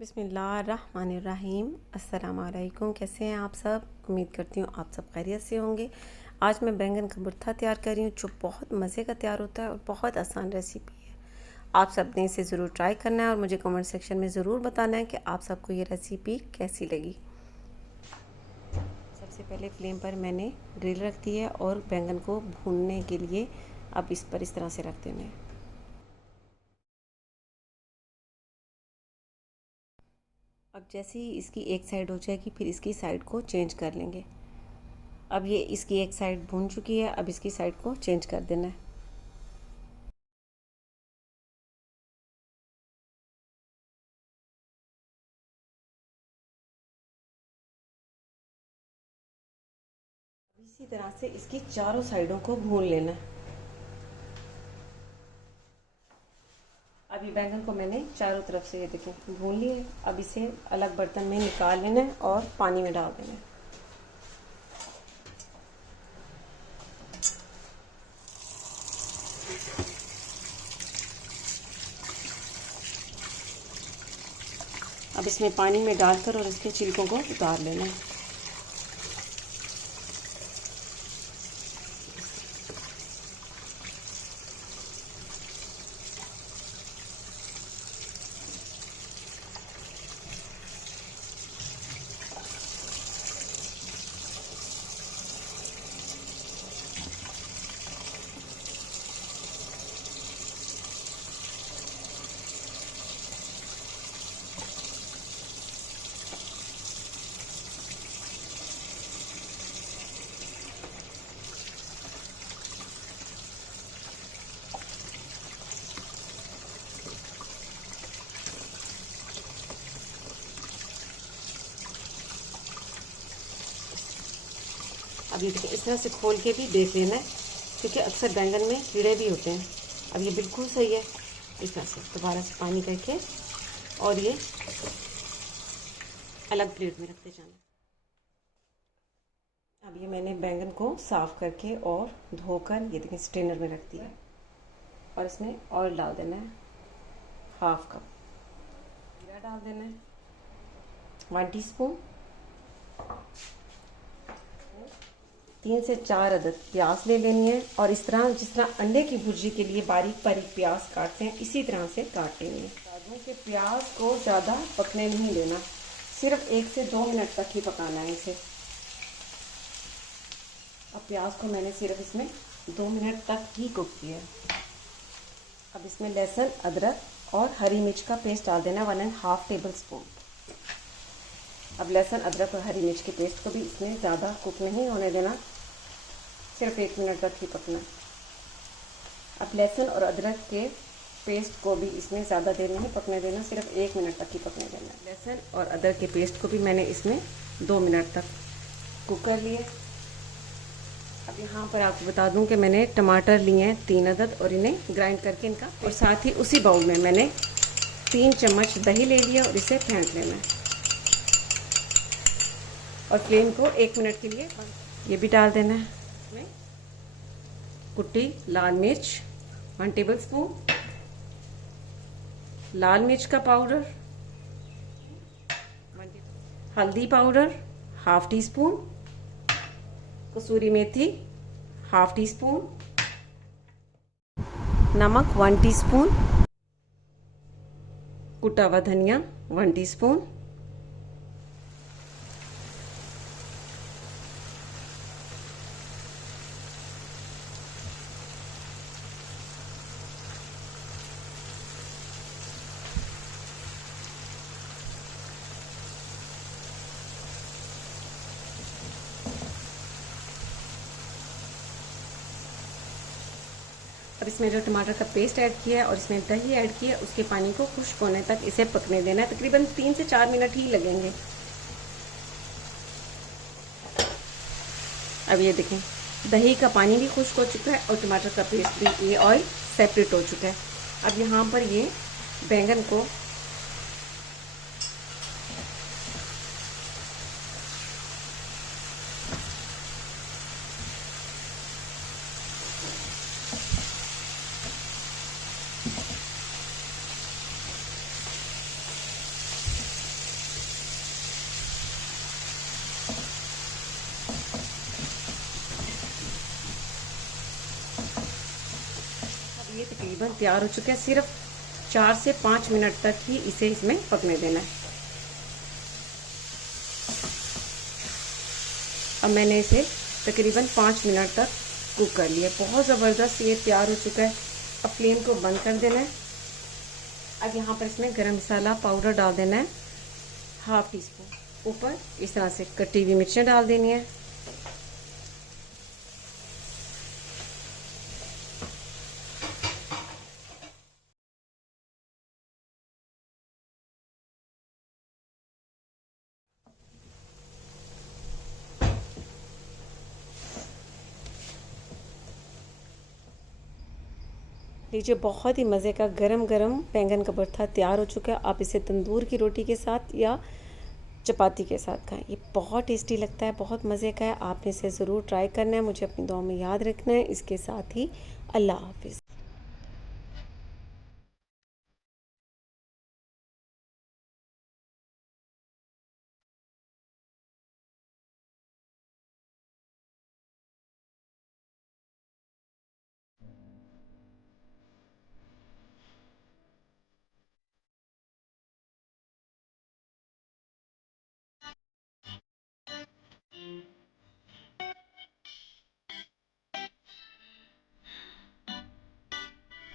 बिस्मिल्लाहिर्रहमानिर्रहीम। अस्सलाम वालेकुम। कैसे हैं आप सब? उम्मीद करती हूँ आप सब खैरियत से होंगे। आज मैं बैंगन का भुर्ता तैयार कर रही हूँ जो बहुत मज़े का तैयार होता है और बहुत आसान रेसिपी है। आप सब ने इसे ज़रूर ट्राई करना है और मुझे कमेंट सेक्शन में ज़रूर बताना है कि आप सबको ये रेसिपी कैसी लगी। सबसे पहले फ्लेम पर मैंने ग्रिल रख दी है और बैंगन को भूनने के लिए अब इस पर इस तरह से रख देना है। अब जैसे ही इसकी एक साइड हो जाएगी फिर इसकी साइड को चेंज कर लेंगे। अब ये इसकी एक साइड भून चुकी है, अब इसकी साइड को चेंज कर देना है। इसी तरह से इसकी चारों साइडों को भून लेना है। अब ये बैंगन को मैंने चारों तरफ से ये देखें भून लिए। अब इसे अलग बर्तन में निकाल लेना है और पानी में डाल देना है। अब इसमें पानी में डालकर और इसके छिलकों को उतार लेना है। अब ये देखिए इस तरह से खोल के भी देख लेना है क्योंकि अक्सर बैंगन में कीड़े भी होते हैं। अब ये बिल्कुल सही है। इस तरह से दोबारा से पानी करके और ये अलग प्लेट में रखते जाना। अब ये मैंने बैंगन को साफ़ करके और धोकर ये देखिए स्ट्रेनर में रख दिया और इसमें ऑयल डाल देना है। हाफ कप जीरा डाल देना है, 1 टीस्पून, 3 से 4 अदद प्याज ले लेनी है और इस तरह जिस तरह अंडे की भुर्जी के लिए बारीक बारीक प्याज काटते हैं इसी तरह से काट लेनी है। प्याजों के प्याज को ज़्यादा पकने नहीं देना, सिर्फ 1 से 2 मिनट तक ही पकाना है इसे। अब प्याज को मैंने सिर्फ इसमें 2 मिनट तक ही कुक किया है। अब इसमें लहसुन, अदरक और हरी मिर्च का पेस्ट डाल देना 1.5 टेबल स्पून। अब लहसुन, अदरक और हरी मिर्च के पेस्ट को भी इसमें ज़्यादा कुक नहीं होने देना, सिर्फ 1 मिनट तक ही पकना। अब लहसुन और अदरक के पेस्ट को भी इसमें ज़्यादा देर नहीं पकने देना, सिर्फ 1 मिनट तक ही पकने देना। लहसुन और अदरक के पेस्ट को भी मैंने इसमें 2 मिनट तक कुक कर लिए। अब यहाँ पर आपको बता दूं कि मैंने टमाटर लिए हैं 3 अदद और इन्हें ग्राइंड करके इनका, और साथ ही उसी बाउल में मैंने 3 चम्मच दही ले लिया और इसे फेंट लेना है और फ्लेम को 1 मिनट के लिए ये भी डाल देना है। इसमें कुटी लाल मिर्च 1 टेबल स्पून, लाल मिर्च का पाउडर, हल्दी पाउडर 1/2 टीस्पून, कसूरी मेथी 1/2 टीस्पून, नमक 1 टीस्पून, कुटा हुआ धनिया 1 टीस्पून, अब इसमें जो टमाटर का पेस्ट ऐड किया है और इसमें दही ऐड किया है उसके पानी को खुश्क होने तक इसे पकने देना है। तकरीबन 3 से 4 मिनट ही लगेंगे। अब ये देखें दही का पानी भी खुश्क हो चुका है और टमाटर का पेस्ट भी, ये ऑयल सेपरेट हो चुका है। अब यहाँ पर ये बैंगन को तकरीबन तैयार हो चुका है। सिर्फ 4 से 5 मिनट तक ही इसे इसमें पकने देना है। अब मैंने इसे तकरीबन 5 मिनट तक कुक कर लिया। बहुत ज़बरदस्त ये तैयार हो चुका है। अब फ्लेम को बंद कर देना है। अब यहाँ पर इसमें गरम मसाला पाउडर डाल देना है, हाफ टी स्पून। ऊपर इस तरह से कटी हुई मिर्चें डाल देनी है। लीजिए, बहुत ही मज़े का गरम गरम बैंगन का भरता तैयार हो चुका है। आप इसे तंदूर की रोटी के साथ या चपाती के साथ खाएं। ये बहुत टेस्टी लगता है, बहुत मज़े का है। आपने इसे ज़रूर ट्राई करना है। मुझे अपनी दुआ में याद रखना है। इसके साथ ही अल्लाह हाफिज़।